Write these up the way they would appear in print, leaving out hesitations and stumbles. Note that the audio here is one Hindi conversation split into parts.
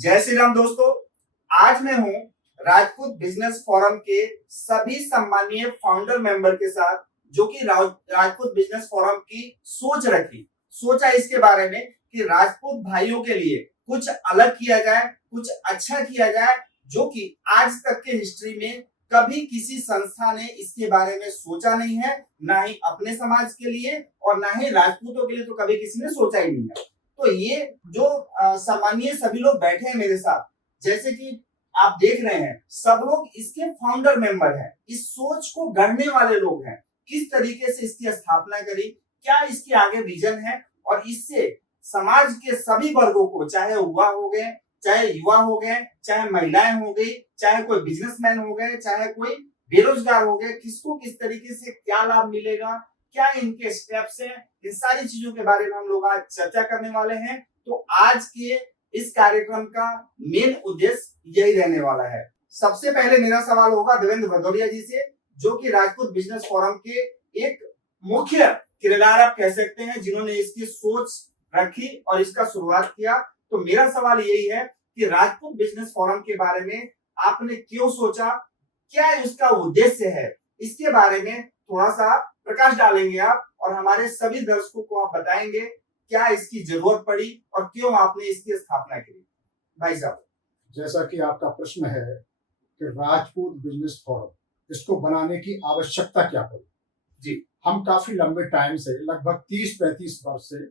जय श्री राम दोस्तों। आज मैं हूं राजपूत बिजनेस फोरम के सभी सम्मानीय फाउंडर मेंबर के साथ, जो कि राजपूत बिजनेस फोरम की सोचा इसके बारे में कि राजपूत भाइयों के लिए कुछ अलग किया जाए, कुछ अच्छा किया जाए, जो कि आज तक के हिस्ट्री में कभी किसी संस्था ने इसके बारे में सोचा नहीं है, ना ही अपने समाज के लिए और ना ही राजपूतों के लिए तो कभी किसी ने सोचा ही नहीं है। तो ये जो सामान्य सभी लोग बैठे हैं मेरे साथ, जैसे कि आप देख रहे हैं, सब लोग इसके फाउंडर मेंबर हैं, इस सोच को गढ़ने वाले लोग हैं। किस तरीके से इसकी स्थापना करी, क्या इसके आगे विजन है और इससे समाज के सभी वर्गों को, चाहे युवा हो गए, चाहे युवा हो गए, चाहे महिलाएं हो गई, चाहे कोई बिजनेसमैन हो गए, चाहे कोई बेरोजगार हो गए, किसको किस तरीके से क्या लाभ मिलेगा, क्या इनके स्टेप्स हैं, इन सारी चीजों के बारे में हम लोग आज चर्चा करने वाले हैं। तो आज के इस कार्यक्रम का मेन उद्देश्य यही रहने वाला है। सबसे पहले मेरा सवाल होगा देवेंद्र भदौरिया जी से, जो कि राजपूत बिजनेस फोरम के एक मुख्य किरदार आप कह सकते हैं, जिन्होंने इसकी सोच रखी और इसका शुरुआत किया। तो मेरा सवाल यही है कि राजपूत बिजनेस फोरम के बारे में आपने क्यों सोचा, क्या इसका उद्देश्य है, इसके बारे में थोड़ा सा प्रकाश डालेंगे आप और हमारे सभी दर्शकों को आप बताएंगे क्या इसकी जरूरत पड़ी और क्यों आपने इसकी स्थापना की। भाई साहब, जैसा कि आपका प्रश्न है कि राजपूत बिजनेस फोरम इसको बनाने की आवश्यकता क्या पड़ी जी, हम काफी लंबे टाइम से लगभग 30-35 वर्ष से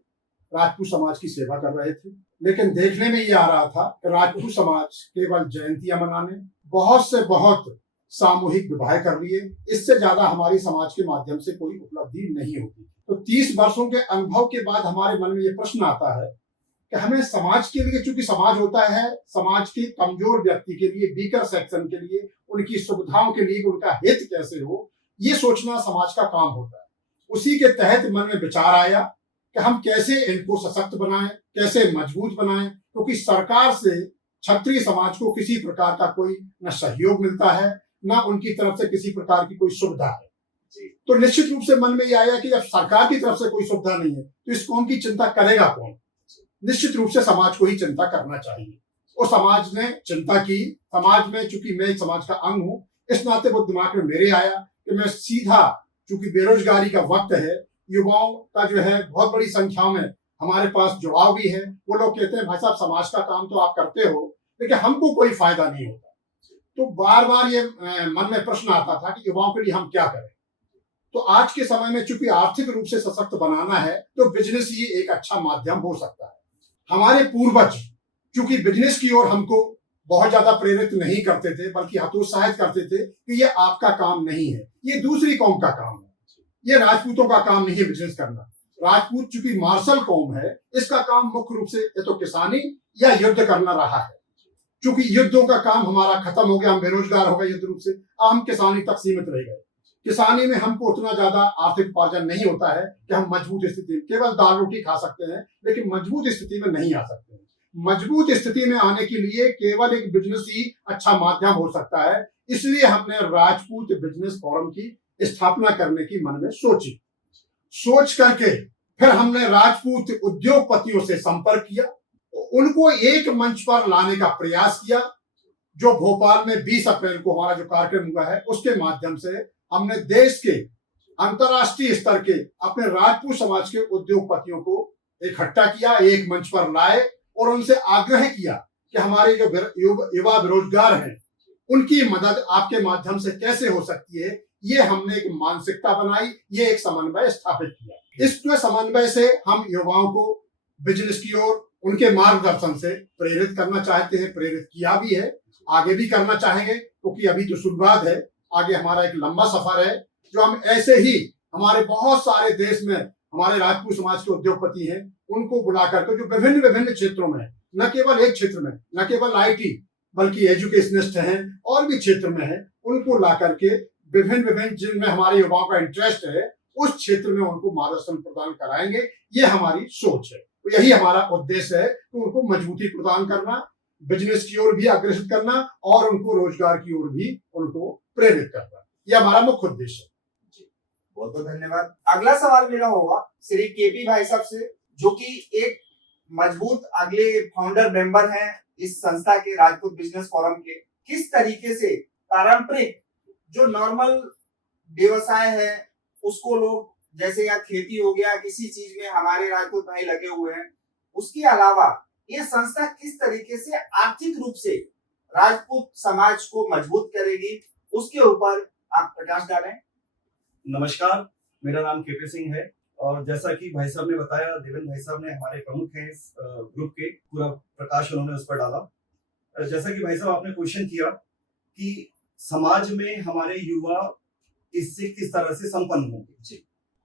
राजपूत समाज की सेवा कर रहे थे, लेकिन देखने में ये आ रहा था कि राजपूत समाज केवल जयंतियां मनाने, बहुत से बहुत सामूहिक विवाह कर लिए, इससे ज्यादा हमारी समाज के माध्यम से कोई उपलब्धि नहीं होती। तो 30 वर्षों के अनुभव के बाद हमारे मन में ये प्रश्न आता है कि हमें समाज के लिए, चूंकि समाज होता है समाज के कमजोर व्यक्ति के लिए, वीकर सेक्शन के लिए, उनकी सुविधाओं के लिए उनका हित कैसे हो, ये सोचना समाज का काम होता है। उसी के तहत मन में विचार आया कि हम कैसे इनको सशक्त बनाएं, कैसे मजबूत बनाएं, क्योंकि सरकार से क्षत्रिय समाज को किसी प्रकार का कोई न सहयोग मिलता है, न उनकी तरफ से किसी प्रकार की कोई सुविधा है। तो निश्चित रूप से मन में ये आया कि जब सरकार की तरफ से कोई सुविधा नहीं है तो इस कौम की चिंता करेगा कौन। निश्चित रूप से समाज को ही चिंता करना चाहिए और समाज ने चिंता की। समाज में, चूंकि मैं समाज का अंग हूं, इस नाते वो दिमाग में मेरे आया कि मैं सीधा, चूंकि बेरोजगारी का वक्त है, युवाओं का जो है बहुत बड़ी संख्या में हमारे पास जुड़ाव भी है। वो लोग कहते हैं भाई साहब समाज का काम तो आप करते हो लेकिन हमको कोई फायदा नहीं होता। तो बार बार ये मन में प्रश्न आता था कि युवाओं के लिए हम क्या करें। तो आज के समय में चूंकि आर्थिक रूप से सशक्त बनाना है तो बिजनेस ही एक अच्छा माध्यम हो सकता है। हमारे पूर्वज चूंकि बिजनेस की ओर हमको बहुत ज्यादा प्रेरित नहीं करते थे, बल्कि हतोत्साहित करते थे कि ये आपका काम नहीं है, ये दूसरी कौम का काम है, ये राजपूतों का काम नहीं है बिजनेस करना। राजपूत चूंकि मार्शल कौम है, इसका काम मुख्य रूप से या तो किसानी या युद्ध करना रहा है। चूंकि युद्धों का काम हमारा खत्म हो गया, हम बेरोजगार हो गए युद्ध रूप से, अब हम किसानी तक सीमित रह गए। किसानी में हमको उतना ज्यादा आर्थिक उपार्जन नहीं होता है कि हम मजबूत स्थिति में, केवल दाल रोटी खा सकते हैं लेकिन मजबूत स्थिति में नहीं आ सकते हैं। मजबूत स्थिति में आने के लिए केवल एक बिजनेस ही अच्छा माध्यम हो सकता है। इसलिए हमने राजपूत बिजनेस फोरम की स्थापना करने की मन में सोची। सोच करके फिर हमने राजपूत उद्योगपतियों से संपर्क किया, उनको एक मंच पर लाने का प्रयास किया। जो भोपाल में 20 अप्रैल को हमारा जो कार्यक्रम हुआ है, उसके माध्यम से हमने देश के, अंतर्राष्ट्रीय स्तर के अपने राजपूत समाज के उद्योगपतियों को इकट्ठा किया, एक मंच पर लाए और उनसे आग्रह किया कि हमारे जो युवा बेरोजगार हैं उनकी मदद आपके माध्यम से कैसे हो सकती है। ये हमने एक मानसिकता बनाई, ये एक समन्वय स्थापित किया। इस समन्वय से हम युवाओं को बिजनेस की ओर उनके मार्गदर्शन से प्रेरित करना चाहते हैं, प्रेरित किया भी है, आगे भी करना चाहेंगे, क्योंकि अभी तो शुरुआत है, आगे हमारा एक लंबा सफर है। जो हम ऐसे ही हमारे बहुत सारे देश में हमारे राजपूत समाज के उद्योगपति हैं, उनको बुला करके जो विभिन्न विभिन्न क्षेत्रों में, न केवल एक क्षेत्र में, न केवल आईटी बल्कि एजुकेशनिस्ट हैं और भी क्षेत्र में हैं, उनको ला करके विभिन्न विभिन्न जिनमें हमारे युवाओं का इंटरेस्ट है उस क्षेत्र में उनको मार्गदर्शन प्रदान कराएंगे। ये हमारी सोच है, यही हमारा उद्देश्य है कि उनको मजबूती प्रदान करना, बिजनेस की ओर भी अग्रसर करना और उनको रोजगार की ओर भी उनको प्रेरित करना, यह हमारा मुख्य उद्देश्य है। बहुत बहुत धन्यवाद। अगला सवाल मेरा होगा श्री केपी भाई साहब से, जो कि एक मजबूत अगले फाउंडर मेंबर हैं इस संस्था के राजपूत बिजनेस फोरम के किस तरीके से पारंपरिक जो नॉर्मल व्यवसाय है उसको लोग, जैसे या खेती हो गया, किसी चीज में हमारे राजपूत भाई लगे हुए हैं, उसके अलावा ये संस्था किस तरीके से आर्थिक रूप से राजपूत समाज को मजबूत करेगी, उसके ऊपर आप प्रकाश डालें। नमस्कार, मेरा नाम केपी सिंह है और जैसा कि भाई साहब ने बताया, देवेंद्र भाई साहब ने हमारे प्रमुख हैं इस ग्रुप के, पूरा प्रकाश उन्होंने उस पर डाला। जैसा कि भाई साहब आपने क्वेश्चन किया कि समाज में हमारे युवा इससे किस तरह से संपन्न होंगे,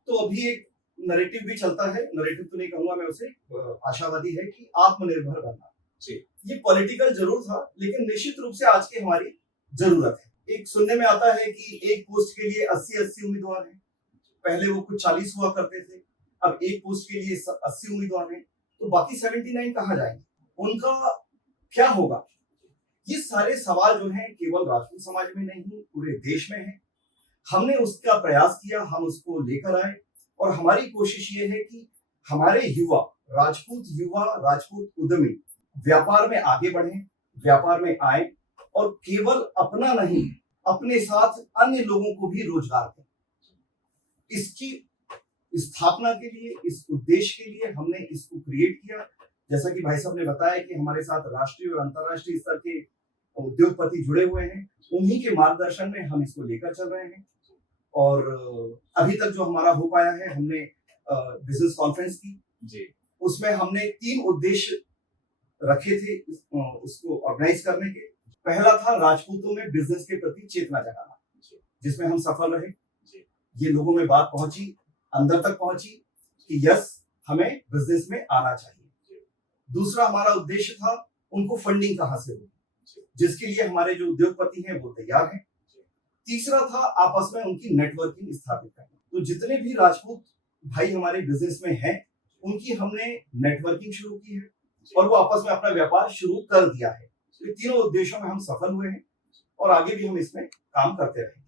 तो अभी एक नैरेटिव भी चलता है, नैरेटिव तो नहीं कहूंगा मैं उसे, आशावादी है कि आत्मनिर्भर बनना। ये पॉलिटिकल जरूर था, लेकिन निश्चित रूप से आज की हमारी जरूरत है। एक सुनने में आता है कि एक पोस्ट के लिए 80 उम्मीदवार हैं, पहले वो कुछ 40 हुआ करते थे, अब एक पोस्ट के लिए 80 उम्मीदवार हैं, तो बाकी 79 कहाँ जाएंगे, उनका क्या होगा? ये सारे सवाल जो हैं केवल राजपूत समाज में नहीं, पूरे देश में है। हमने उसका प्रयास किया, हम उसको लेकर आए और हमारी कोशिश ये है कि हमारे युवा, राजपूत उद्यमी व्यापार में आगे बढ़े, व्यापार में आए और केवल अपना नहीं, अपने साथ अन्य लोगों को भी रोजगार दें। इसकी स्थापना के लिए, इस उद्देश्य के लिए हमने इसको क्रिएट किया। जैसा कि भाई साहब ने बताया कि हमारे साथ राष्ट्रीय और अंतर्राष्ट्रीय स्तर के उद्योगपति जुड़े हुए हैं, उन्हीं के मार्गदर्शन में हम इसको लेकर चल रहे हैं। और अभी तक जो हमारा हो पाया है, हमने बिजनेस कॉन्फ्रेंस की, उसमें हमने 3 उद्देश्य रखे थे उसको ऑर्गेनाइज करने के। पहला था राजपूतों में बिजनेस के प्रति चेतना जगाना, जिसमें हम सफल रहे। ये लोगों में बात पहुंची, अंदर तक पहुंची कि यस, हमें बिजनेस में आना चाहिए। दूसरा हमारा उद्देश्य था उनको फंडिंग कहां से होगी, जिसके लिए हमारे जो उद्योगपति हैं वो तैयार हैं। तीसरा था आपस में उनकी नेटवर्किंग स्थापित करना। तो जितने भी राजपूत भाई हमारे बिजनेस में हैं, उनकी हमने नेटवर्किंग शुरू की है और वो आपस में अपना व्यापार शुरू कर दिया है। तो तीनों उद्देश्यों में हम सफल हुए हैं और आगे भी हम इसमें काम करते रहेंगे।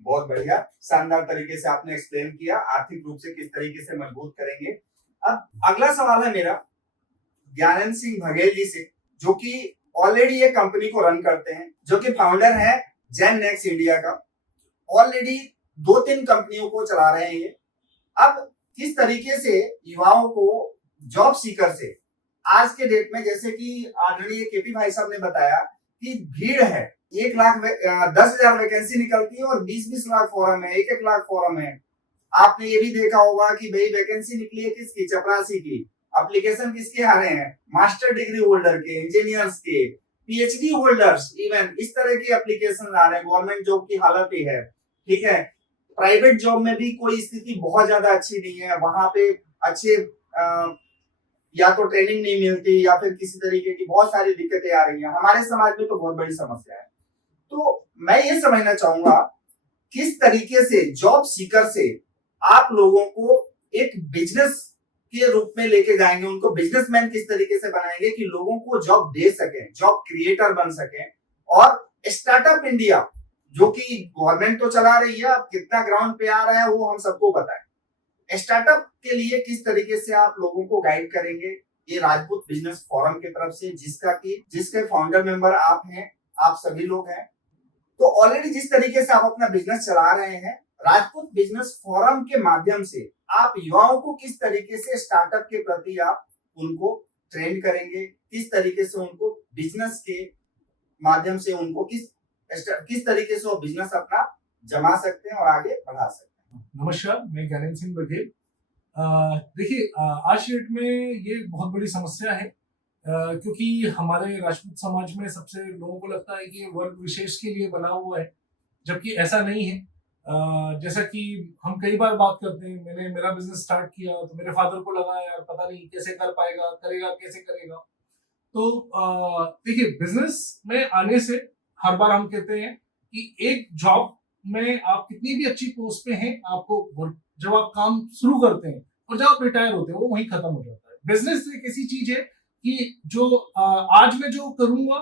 बहुत बढ़िया, शानदार तरीके से आपने एक्सप्लेन किया, आर्थिक रूप से किस तरीके से मजबूत करेंगे। अब अगला सवाल है मेरा ज्ञानेंद्र सिंह बघेल जी से, जो कि ऑलरेडी ये कंपनी को रन करते हैं, जो कि फाउंडर है जेन नेक्स्ट इंडिया का। ऑलरेडी 2-3 कंपनियों को चला रहे हैं ये। अब किस तरीके से युवाओं को जॉब सीकर से आज के डेट में, जैसे कि आदरणीय केपी भाई साहब ने बताया कि भीड़ है, 10,000 वैकेंसी निकलती है और 20-20 लाख फॉर्म है, 1-1 लाख फॉर्म है। आपने ये भी देखा होगा कि भाई वैकेंसी निकली है किसकी, चपरासी की, एप्लीकेशन किसके आ रहे हैं, मास्टर डिग्री होल्डर के, इंजीनियर्स के, पीएचडी होल्डर्स, इवन इस तरह की एप्लीकेशन आ रहे हैं। गवर्नमेंट जॉब की हालत ही है, ठीक है। प्राइवेट जॉब में भी कोई स्थिति बहुत ज्यादा अच्छी नहीं है, वहां पे अच्छे या तो ट्रेनिंग नहीं मिलती या फिर किसी तरीके की बहुत सारी दिक्कतें आ रही हैं। हमारे समाज में तो बहुत बड़ी समस्या है। तो मैं ये समझना चाहूंगा किस तरीके से जॉब सीकर से आप लोगों को एक बिजनेस के रूप में लेके जाएंगे, उनको बिजनेसमैन किस तरीके से बनाएंगे कि लोगों को जॉब दे सके, जॉब क्रिएटर बन सके। और स्टार्टअप इंडिया जो कि गवर्नमेंट तो चला रही है, अब कितना ग्राउंड पे आ रहा है वो हम सबको पता है। स्टार्टअप के लिए किस तरीके से आप लोगों को गाइड करेंगे ये राजपूत बिजनेस फोरम की तरफ से, जिसके फाउंडर मेंबर आप हैं, आप सभी लोग हैं। तो ऑलरेडी जिस तरीके से आप अपना बिजनेस चला रहे हैं, राजपूत बिजनेस फोरम के माध्यम से आप युवाओं को किस तरीके से स्टार्टअप के प्रति आप उनको ट्रेन करेंगे, किस तरीके से उनको बिजनेस के माध्यम से उनको किस तरीके से वो बिजनेस अपना जमा सकते हैं और आगे बढ़ा सकते हैं। नमस्कार, मैं ज्ञानेंद्र सिंह बघेल। देखिए, आज की डेट में ये बहुत बड़ी समस्या है, क्योंकि हमारे राजपूत समाज में सबसे लोगों को लगता है कि ये वर्ग विशेष के लिए बना हुआ है, जबकि ऐसा नहीं है। जैसा कि हम कई बार बात करते हैं, मैंने मेरा बिजनेस स्टार्ट किया तो मेरे फादर को लगा यार पता नहीं कैसे कर पाएगा, करेगा कैसे करेगा। तो देखिए, बिजनेस में आने से हर बार हम कहते हैं कि एक जॉब में आप कितनी भी अच्छी पोस्ट पे हैं, आपको जब आप काम शुरू करते हैं और जब आप रिटायर होते हैं वो वहीं खत्म हो जाता है। बिजनेस एक ऐसी चीज है कि जो आज मैं जो करूंगा,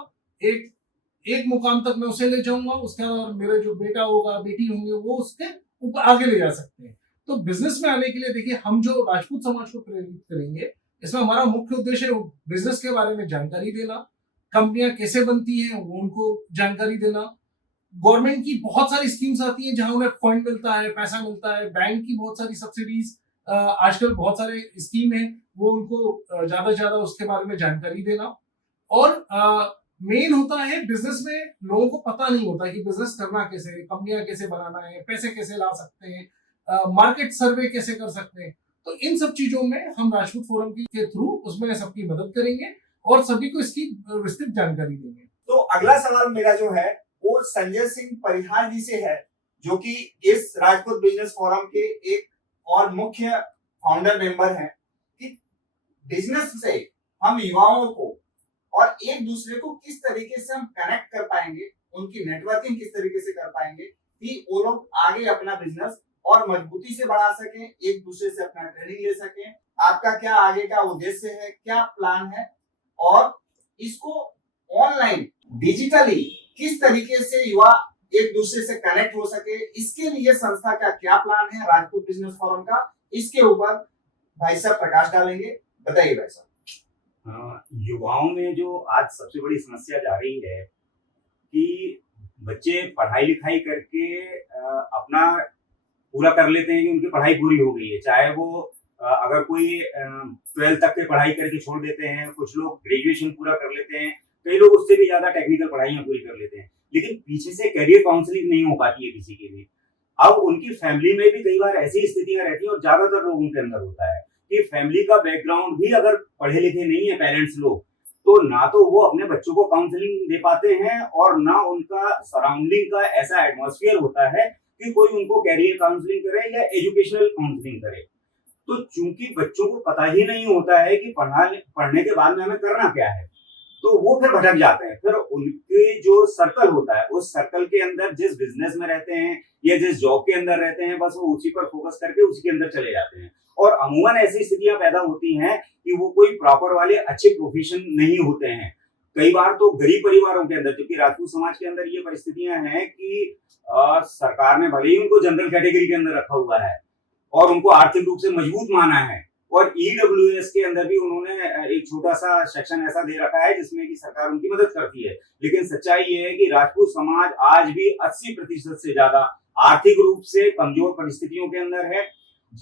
एक मुकाम तक मैं उसे ले जाऊंगा, उसके बाद मेरे जो बेटा होगा, बेटी होंगे, वो उसके ऊपर आगे ले जा सकते हैं। तो बिजनेस में आने के लिए देखिए, हम जो राजपूत समाज को प्रेरित करेंगे, इसमें हमारा मुख्य उद्देश्य बिजनेस के बारे में जानकारी देना, कंपनियां कैसे बनती हैं वो उनको जानकारी देना। गवर्नमेंट की बहुत सारी स्कीम्स आती हैं जहां उन्हें फंड मिलता है, पैसा मिलता है, बैंक की बहुत सारी सब्सिडीज, आजकल बहुत सारे स्कीम है, वो उनको ज्यादा से ज्यादा उसके बारे में जानकारी देना। और मेन होता है बिजनेस में लोगों को पता नहीं होता कि बिजनेस करना कैसे है, कंपनियां कैसे बनाना है, पैसे कैसे ला सकते हैं, मार्केट सर्वे कैसे कर सकते हैं। तो इन सब चीजों में हम राजपूत फोरम के थ्रू उसमें सबकी मदद करेंगे और सभी को इसकी विस्तृत जानकारी देंगे। तो अगला सवाल मेरा जो है वो संजय सिंह परिहार जी से है, जो कि इस राजपूत बिजनेस फोरम के एक और मुख्य फाउंडर मेंबर हैं, कि बिजनेस से हम युवाओं को और एक दूसरे को किस तरीके से हम कनेक्ट कर पाएंगे, उनकी नेटवर्किंग किस तरीके से कर पाएंगे कि वो लोग आगे अपना बिजनेस और मजबूती से बढ़ा सकें, एक दूसरे से अपना ट्रेनिंग ले सकें। आपका क्या आगे का उद्देश्य है, क्या प्लान है, और इसको ऑनलाइन डिजिटली किस तरीके से युवा एक दूसरे से कनेक्ट हो सके, इसके लिए संस्था का क्या प्लान है राजपूत बिजनेस फोरम का, इसके ऊपर भाई साहब प्रकाश डालेंगे। बताइए भाई साहब। युवाओं में जो आज सबसे बड़ी समस्या जा रही है कि बच्चे पढ़ाई लिखाई करके अपना पूरा कर लेते हैं कि उनकी पढ़ाई पूरी हो गई है, चाहे वो अगर कोई 12th तक की पढ़ाई करके छोड़ देते हैं, कुछ लोग ग्रेजुएशन पूरा कर लेते हैं, कई लोग उससे भी ज्यादा टेक्निकल पढ़ाइयां पूरी कर लेते हैं, लेकिन पीछे से करियर काउंसलिंग नहीं हो पाती है किसी की भी। अब उनकी फैमिली में भी कई बार ऐसी स्थितियां रहती हैं और ज्यादातर लोगों के अंदर होता है कि फैमिली का बैकग्राउंड भी अगर पढ़े लिखे नहीं है पेरेंट्स लोग, तो ना तो वो अपने बच्चों को काउंसलिंग दे पाते हैं और ना उनका सराउंडिंग का ऐसा एटमॉस्फेयर होता है कि कोई उनको कैरियर काउंसलिंग करे या एजुकेशनल काउंसलिंग करे। तो चूंकि बच्चों को पता ही नहीं होता है कि पढ़ने के बाद में हमें करना क्या है, तो वो फिर भटक जाते हैं। फिर उनके जो सर्कल होता है उस सर्कल के अंदर जिस बिजनेस में रहते हैं या जिस जॉब के अंदर रहते हैं, बस वो उसी पर फोकस करके उसी के अंदर चले जाते हैं। और अमूमन ऐसी स्थितियां पैदा होती हैं कि वो कोई प्रॉपर वाले अच्छे प्रोफेशन नहीं होते हैं। कई बार तो गरीब परिवारों के अंदर, क्योंकि राजपूत समाज के अंदर ये परिस्थितियां हैं कि सरकार ने भले ही उनको जनरल कैटेगरी के अंदर रखा हुआ है और उनको आर्थिक रूप से मजबूत माना है, और ईडब्ल्यूएस के अंदर भी उन्होंने एक छोटा सा सेक्शन ऐसा दे रखा है जिसमें कि सरकार उनकी मदद करती है। लेकिन सच्चाई ये है कि राजपूत समाज आज भी 80% से ज्यादा आर्थिक रूप से कमजोर परिस्थितियों के अंदर है,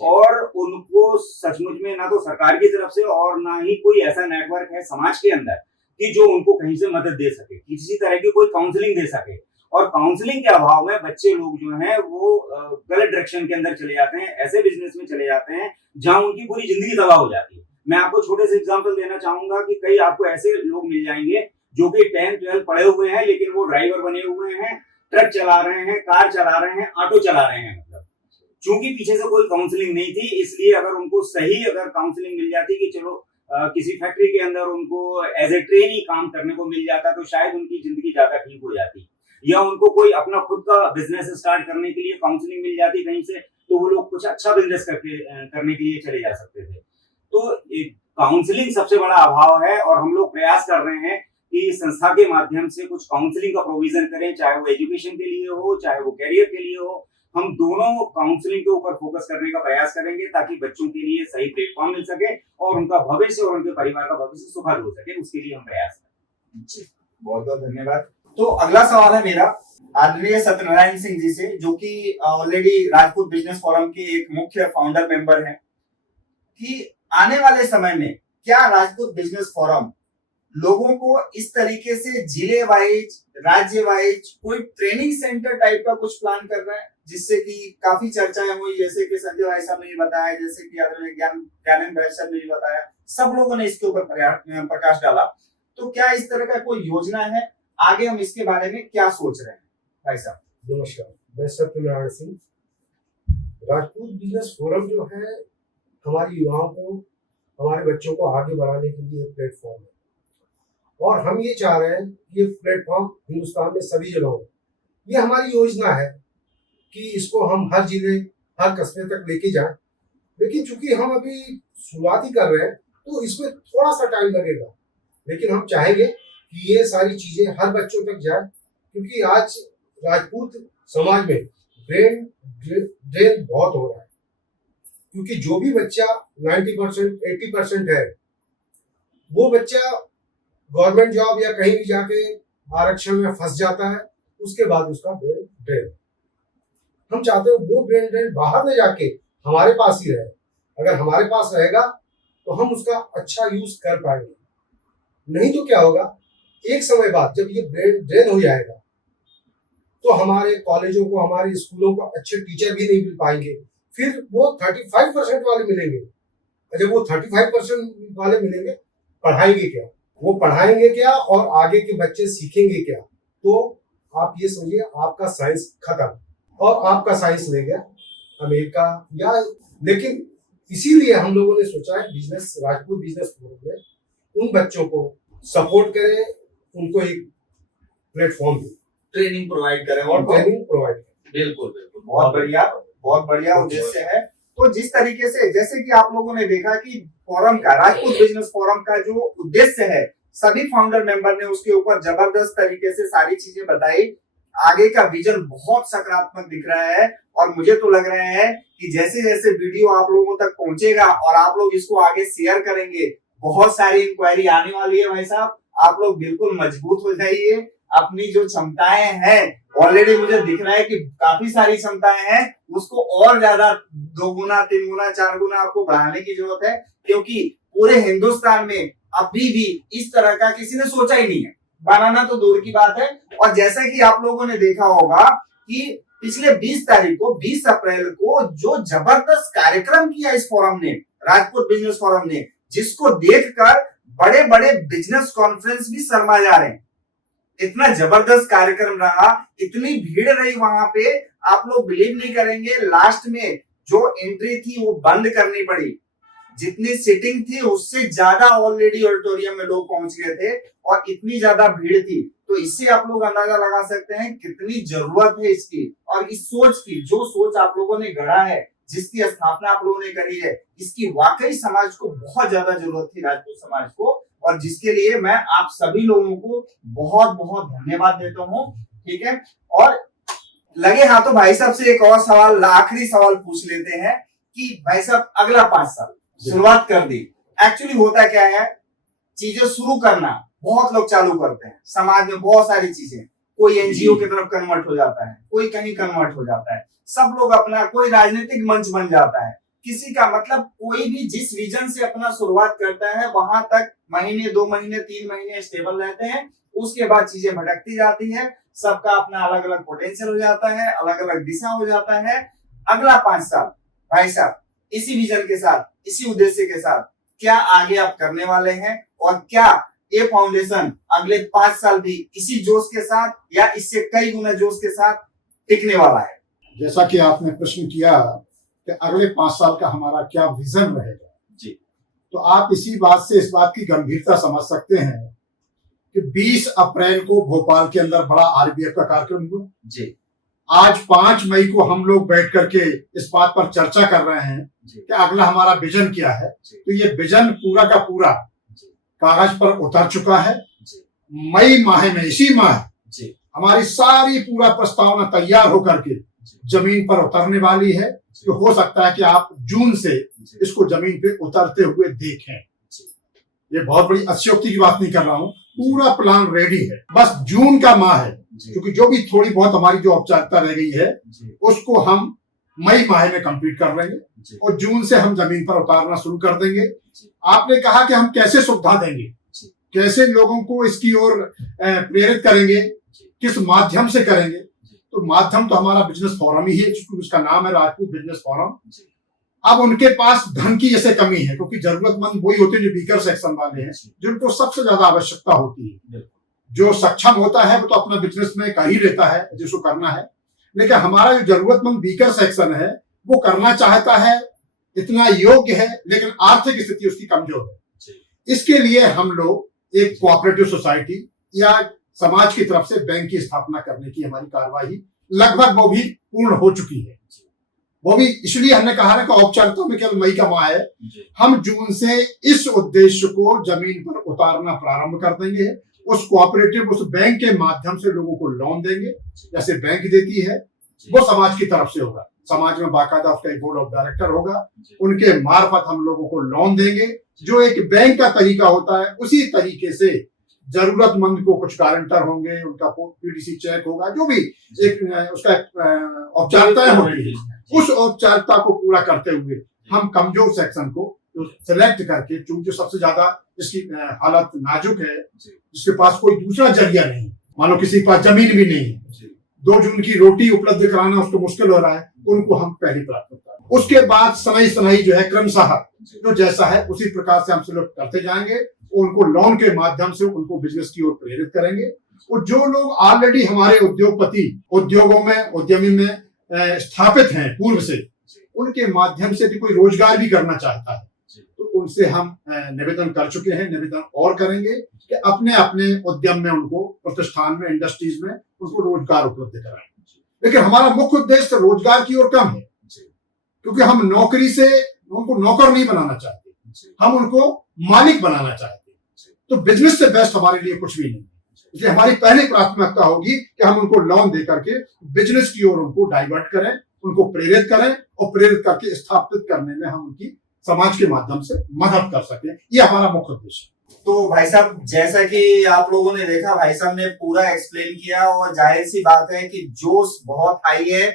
और उनको सचमुच में ना तो सरकार की तरफ से और ना ही कोई ऐसा नेटवर्क है समाज के अंदर कि जो उनको कहीं से मदद दे सके, किसी तरह की कोई काउंसलिंग दे सके। और काउंसलिंग के अभाव में बच्चे लोग जो हैं वो गलत डायरेक्शन के अंदर चले जाते हैं, ऐसे बिजनेस में चले जाते हैं जहां उनकी पूरी जिंदगी तबाह हो जाती है। मैं आपको छोटे से एग्जांपल देना चाहूंगा कि कई आपको ऐसे लोग मिल जाएंगे जो कि 10th 12th पढ़े हुए हैं, लेकिन वो ड्राइवर बने हुए हैं, ट्रक चला रहे हैं, कार चला रहे हैं, ऑटो चला रहे हैं। मतलब चूंकि पीछे से कोई काउंसलिंग नहीं थी, इसलिए अगर उनको सही काउंसलिंग मिल जाती कि चलो किसी फैक्ट्री के अंदर उनको एज ए ट्रेनी काम करने को मिल जाता, तो शायद उनकी जिंदगी ज्यादा ठीक हो जाती, या उनको कोई अपना खुद का बिजनेस स्टार्ट करने के लिए काउंसलिंग मिल जाती कहीं से, तो वो लोग कुछ अच्छा बिजनेस करने के लिए चले जा सकते थे। तो काउंसलिंग सबसे बड़ा अभाव है, और हम लोग प्रयास कर रहे हैं कि संस्था के माध्यम से कुछ काउंसलिंग का प्रोविजन करें, चाहे वो एजुकेशन के लिए हो, चाहे वो कैरियर के लिए हो। हम दोनों काउंसलिंग के ऊपर फोकस करने का प्रयास करेंगे ताकि बच्चों के लिए सही प्लेटफॉर्म मिल सके और उनका भविष्य और उनके परिवार का भविष्य सुखद हो सके, उसके लिए हम प्रयास करें। जी, बहुत बहुत धन्यवाद। तो अगला सवाल है मेरा आदरणीय सत्यनारायण सिंह जी से, जो कि ऑलरेडी राजपूत बिजनेस फोरम के एक मुख्य फाउंडर मेंबर हैं, कि आने वाले समय में क्या राजपूत बिजनेस फोरम लोगों को इस तरीके से जिले वाइज, राज्य वाइज कोई ट्रेनिंग सेंटर टाइप का कुछ प्लान कर रहा है, जिससे कि काफी चर्चाएं हुई, जैसे कि संजय भाई साहब ने बताया, जैसे कि आदरणीय ज्ञानेंद्र भाई साहब ने बताया, सब लोगों ने इसके ऊपर प्रकाश डाला। तो क्या इस तरह का कोई योजना है, आगे हम इसके बारे में क्या सोच रहे हैं भाई साहब? नमस्कार, मैं सत्यनारायण सिंह। राजपूत बिजनेस फोरम जो है हमारे युवाओं को, हमारे बच्चों को आगे बढ़ाने के लिए प्लेटफॉर्म है, और हम ये चाह रहे हैं कि ये प्लेटफॉर्म हिंदुस्तान में सभी जगह हो। ये हमारी योजना है कि इसको हम हर जिले, हर कस्बे तक लेके जाएं, लेकिन चूंकि हम अभी शुरुआत ही कर रहे हैं तो इसमें थोड़ा सा टाइम लगेगा, लेकिन हम चाहेंगे कि ये सारी चीजें हर बच्चों तक जाए, क्योंकि आज राजपूत समाज में ब्रेन ड्रेन बहुत हो रहा है। क्योंकि जो भी बच्चा 90% 80% है, वो बच्चा गवर्नमेंट जॉब या कहीं भी जाके आरक्षण में फंस जाता है, उसके बाद उसका ब्रेन ड्रेन। हम चाहते हैं वो ब्रेन ड्रेन बाहर ले जाके हमारे पास ही रहे। अगर हमारे पास रहेगा तो हम उसका अच्छा यूज कर पाएंगे। नहीं तो क्या होगा, एक समय बाद जब ये ब्रेन ड्रेन हो जाएगा तो हमारे कॉलेजों को, हमारे स्कूलों को अच्छे टीचर भी नहीं मिल पाएंगे। फिर वो 35% वाले मिलेंगे। जब वो 35% वाले मिलेंगे, पढ़ाएंगे क्या? वो पढ़ाएंगे क्या और आगे के बच्चे सीखेंगे क्या? तो आप ये समझिए, आपका साइंस खत्म और आपका साइंस ले गया अमेरिका या। लेकिन इसीलिए हम लोगों ने सोचा है बिजनेस, राजपूत बिजनेस फोरम में उन बच्चों को सपोर्ट करें, उनको एक प्लेटफॉर्म दें, ट्रेनिंग प्रोवाइड करें और ट्रेनिंग प्रोवाइड करें। बिल्कुल बिल्कुल, बहुत बढ़िया उद्देश्य है। तो जिस तरीके से, जैसे कि आप लोगों ने देखा कि फोरम का, राजपूत बिजनेस फोरम का जो उद्देश्य है, सभी फाउंडर मेंबर ने उसके ऊपर जबरदस्त तरीके से सारी चीजें बताई। आगे का विजन बहुत सकारात्मक दिख रहा है और मुझे तो लग रहा है कि जैसे जैसे वीडियो आप लोगों तक पहुंचेगा और आप लोग इसको आगे शेयर करेंगे, बहुत सारी इंक्वायरी आने वाली है। भाई साहब, आप लोग बिल्कुल मजबूत हो जाइए। अपनी जो क्षमताएं हैं, ऑलरेडी मुझे दिख रहा है कि काफी सारी क्षमताएं हैं, उसको और ज्यादा 2 गुना 3 गुना 4 गुना आपको बढ़ाने की जरूरत है, क्योंकि पूरे हिंदुस्तान में अभी भी इस तरह का किसी ने सोचा ही नहीं है। बनाना तो दूर की बात है। और जैसा कि आप लोगों ने देखा होगा कि पिछले 20 तारीख को, 20 अप्रैल को जो जबरदस्त कार्यक्रम किया इस फोरम ने, राजपूत बिजनेस फोरम ने, जिसको देखकर बड़े बड़े बिजनेस कॉन्फ्रेंस भी शर्मा जा रहे हैं। इतना जबरदस्त कार्यक्रम रहा, इतनी भीड़ रही वहां पे, आप लोग बिलीव नहीं करेंगे। लास्ट में जो एंट्री थी वो बंद करनी पड़ी। जितनी सीटिंग थी उससे ज्यादा ऑलरेडी ऑडिटोरियम में लोग पहुंच गए थे और इतनी ज्यादा भीड़ थी। तो इससे आप लोग अंदाजा लगा सकते हैं कितनी जरूरत है इसकी और इस सोच की। जो सोच आप लोगों ने गढ़ा है, जिसकी स्थापना आप लोगों ने करी है, इसकी वाकई समाज को बहुत ज्यादा जरूरत थी, राजपूत समाज को, और जिसके लिए मैं आप सभी लोगों को बहुत बहुत धन्यवाद देता हूँ। ठीक है, और लगे हाथों भाई साहब से एक और सवाल, आखिरी सवाल पूछ लेते हैं कि भाई साहब अगला 5 साल शुरुआत कर दी, एक्चुअली होता क्या है, चीजें शुरू करना बहुत लोग चालू करते हैं, समाज में बहुत सारी चीजें, कोई एनजीओ की तरफ कन्वर्ट हो जाता है, कोई कहीं कन्वर्ट हो जाता है, सब लोग अपना, कोई राजनीतिक मंच बन जाता है, किसी का मतलब कोई भी जिस विजन से अपना शुरुआत करता है वहां तक महीने 2 महीने 3 महीने स्टेबल रहते हैं, उसके बाद चीजें भटकती जाती है, सबका अपना अलग अलग पोटेंशियल हो जाता है, अलग अलग दिशा हो जाता है। अगला 5 साल भाई साहब इसी विजन के साथ, इसी उद्देश्य के साथ क्या आगे आप करने वाले हैं और क्या ये फाउंडेशन अगले 5 साल भी इसी जोश के साथ या इससे कई गुना जोश के साथ टिकने वाला है? जैसा कि आपने प्रश्न किया कि अगले 5 साल का हमारा क्या विजन रहेगा जी, तो आप इसी बात से इस बात की गंभीरता समझ सकते हैं कि 20 अप्रैल को भोपाल के अंदर बड़ा आरबीएफ का कार्यक्रम हुआ जी, आज 5 मई को हम लोग बैठ करके इस बात पर चर्चा कर रहे हैं जी, कि अगला हमारा विजन क्या है। तो ये विजन पूरा का पूरा कागज पर उतर चुका है। मई माह में, इसी माह जी, हमारी सारी पूरा प्रस्तावना तैयार होकर के जमीन पर उतरने वाली है। तो हो सकता है कि आप जून से इसको जमीन पे उतरते हुए देखें। ये बहुत बड़ी अतिशयोक्ति की बात नहीं कर रहा हूँ, पूरा प्लान रेडी है, बस जून का माह है, क्योंकि जो भी थोड़ी बहुत हमारी जो औपचारिकता रह गई है उसको हम मई माह में कंप्लीट कर लेंगे और जून से हम जमीन पर उतारना शुरू कर देंगे। आपने कहा कि हम कैसे सुविधा देंगे, कैसे लोगों को इसकी ओर प्रेरित करेंगे, किस माध्यम से करेंगे, तो माध्यम तो हमारा बिजनेस फोरम ही है, उसका नाम है राजपूत बिजनेस फोरम। अब उनके पास धन की जैसे कमी है, क्योंकि जरूरतमंद वही होते हैं जो वीकर सेक्शन वाले हैं, जिनको सबसे ज्यादा आवश्यकता होती है। जो सक्षम होता है वो तो अपना बिजनेस में कर ही लेता है जिसको करना है, लेकिन हमारा जो जरूरतमंद वीकर सेक्शन है वो करना चाहता है, इतना योग्य है, लेकिन आर्थिक स्थिति उसकी कमजोर है। इसके लिए हम लोग एक कोऑपरेटिव सोसाइटी या समाज की तरफ से बैंक की स्थापना करने की हमारी कार्यवाही लगभग वो भी पूर्ण हो चुकी है। वो भी इसलिए हमने कहा है कि औपचारिकता में केवल मई का माह है, हम जून से इस उद्देश्य को जमीन पर उतारना प्रारंभ कर देंगे। उस कोऑपरेटिव, उस बैंक के माध्यम से लोगों को लोन देंगे, जैसे बैंक देती है, वो समाज की तरफ से होगा। समाज में बाकायदा उसका एक बोर्ड ऑफ डायरेक्टर होगा, उनके मार्फत हम लोगों को लोन देंगे। जो एक बैंक का तरीका होता है उसी तरीके से जरूरतमंद को कुछ गारंटर होंगे, उनका पीडीसी चेक होगा, जो भी एक उसका औपचारिकताएं होती है, उस औपचारिकता को पूरा करते हुए हम कमजोर सेक्शन को सिलेक्ट करके, चूंकि सबसे ज्यादा जिसकी हालत नाजुक है, जिसके पास कोई दूसरा जरिया नहीं, मान लो किसी के पास जमीन भी नहीं है, 2 जून की रोटी उपलब्ध कराना उसको मुश्किल हो रहा है, उनको हम पहली प्राथमिकता। उसके बाद सनई जो है क्रमशः जो जैसा है उसी प्रकार से हम सिलेक्ट करते जाएंगे, उनको लोन के माध्यम से उनको बिजनेस की ओर प्रेरित करेंगे। और जो लोग ऑलरेडी हमारे उद्योगपति उद्योगों में उद्यमी में स्थापित हैं पूर्व से, उनके माध्यम से भी कोई रोजगार भी करना चाहता है तो उनसे हम निवेदन कर चुके हैं, निवेदन और करेंगे कि अपने अपने उद्यम में उनको, प्रतिष्ठान में, इंडस्ट्रीज में उनको रोजगार उपलब्ध कराएं। लेकिन हमारा मुख्य उद्देश्य रोजगार की ओर कम है, क्योंकि हम नौकरी से उनको नौकर नहीं बनाना चाहते, हम उनको मालिक बनाना चाहते हैं। तो बिजनेस से बेस्ट हमारे लिए कुछ भी नहीं, इसलिए हमारी पहली प्राथमिकता होगी कि हम उनको लोन दे करके बिजनेस की ओर उनको डाइवर्ट करें, उनको प्रेरित करें और प्रेरित करके स्थापित करने में हम उनकी समाज के माध्यम से मदद कर सकें। ये हमारा मुख्य उद्देश्य है। तो भाई साहब, जैसा कि आप लोगों ने देखा, भाई साहब ने पूरा एक्सप्लेन किया और जाहिर सी बात है कि जोश बहुत हाई है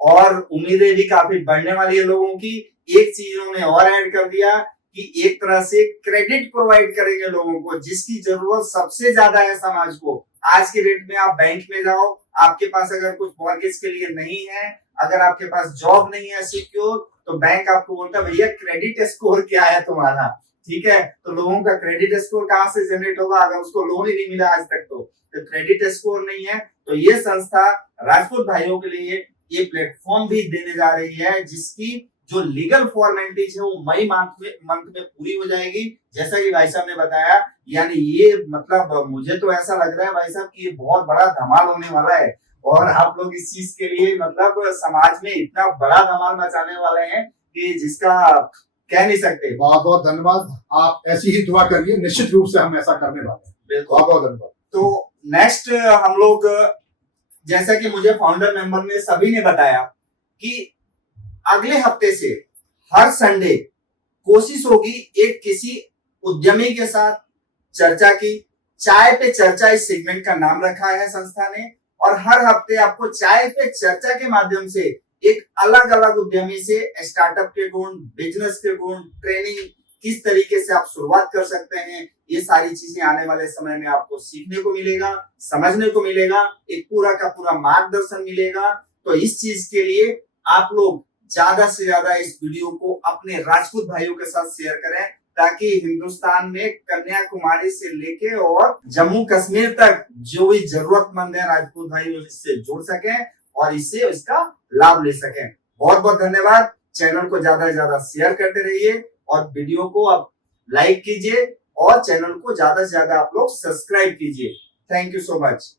और उम्मीदें भी काफी बढ़ने वाली है लोगों की। एक चीज उन्होंने और ऐड कर दिया कि एक तरह से क्रेडिट प्रोवाइड करेंगे लोगों को, जिसकी जरूरत सबसे ज्यादा है समाज को। आज के डेट में आप बैंक में जाओ, आपके पास अगर कुछ मॉर्गेज के लिए नहीं है, अगर आपके पास जॉब नहीं है सिक्योर, तो बैंक आपको बोलता है भैया क्रेडिट स्कोर क्या है तुम्हारा, ठीक है। तो लोगों का क्रेडिट स्कोर कहाँ से जनरेट होगा अगर उसको लोन ही नहीं मिला आज तक? तो क्रेडिट स्कोर नहीं है। तो ये संस्था राजपूत भाइयों के लिए ये प्लेटफॉर्म भी देने जा रही है, जिसकी जो लीगल फॉर्मेलिटीज है वो मई मंथ में पूरी हो जाएगी, जैसा कि भाई साहब ने बताया। यानी ये मतलब मुझे तो ऐसा लग रहा है भाई साहब कि ये बहुत बड़ा धमाल होने वाला है और आप लोग इस चीज के लिए मतलब समाज में इतना बड़ा धमाल मचाने वाले हैं कि जिसका कह नहीं सकते। बहुत बहुत धन्यवाद, आप ऐसी ही दुआ करिए, निश्चित रूप से हम ऐसा करने वाले हैं। बिल्कुल, बहुत बहुत धन्यवाद। तो नेक्स्ट हम लोग, जैसा कि मुझे फाउंडर मेंबर ने सभी ने बताया कि अगले हफ्ते से हर संडे कोशिश होगी एक किसी उद्यमी के साथ चर्चा की। चाय पे चर्चा इस सेगमेंट का नाम रखा है संस्था ने, और हर हफ्ते आपको चाय पे चर्चा के माध्यम से एक अलग अलग उद्यमी से स्टार्टअप के गुण, बिजनेस के गुण, ट्रेनिंग, किस तरीके से आप शुरुआत कर सकते हैं, ये सारी चीजें आने वाले समय में आपको सीखने को मिलेगा, समझने को मिलेगा, एक पूरा का पूरा मार्गदर्शन मिलेगा। तो इस चीज के लिए आप लोग ज्यादा से ज्यादा इस वीडियो को अपने राजपूत भाइयों के साथ शेयर करें, ताकि हिंदुस्तान में कन्याकुमारी से लेके और जम्मू कश्मीर तक जो भी जरूरतमंद है राजपूत भाई इससे जुड़ सकें और इससे इसका लाभ ले सकें। बहुत बहुत धन्यवाद। चैनल को ज्यादा से ज्यादा शेयर करते रहिए और वीडियो को आप लाइक कीजिए और चैनल को ज्यादा से ज्यादा आप लोग सब्सक्राइब कीजिए। Thank you so much.